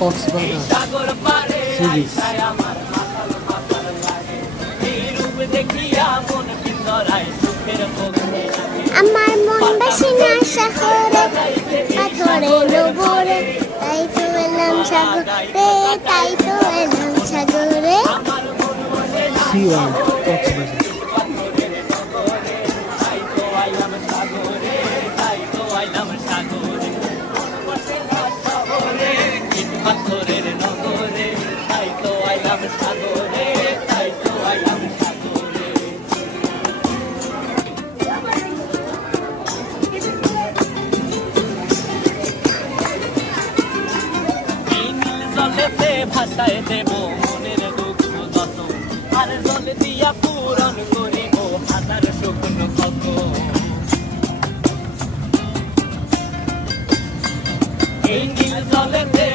Cox's Bazar sea beach. আমার মন বাসি না শহরে পাথরে নবরে, তাই তো এলাম সাগরে, তাই তো এলাম সাগরে। C world Cox's Bazar. ভাষায় দেব মনের দুঃখ যত, আর জল দিয়া পূরণ করিব হাজার শুকনো ক্ষত। এই নীল জলেতে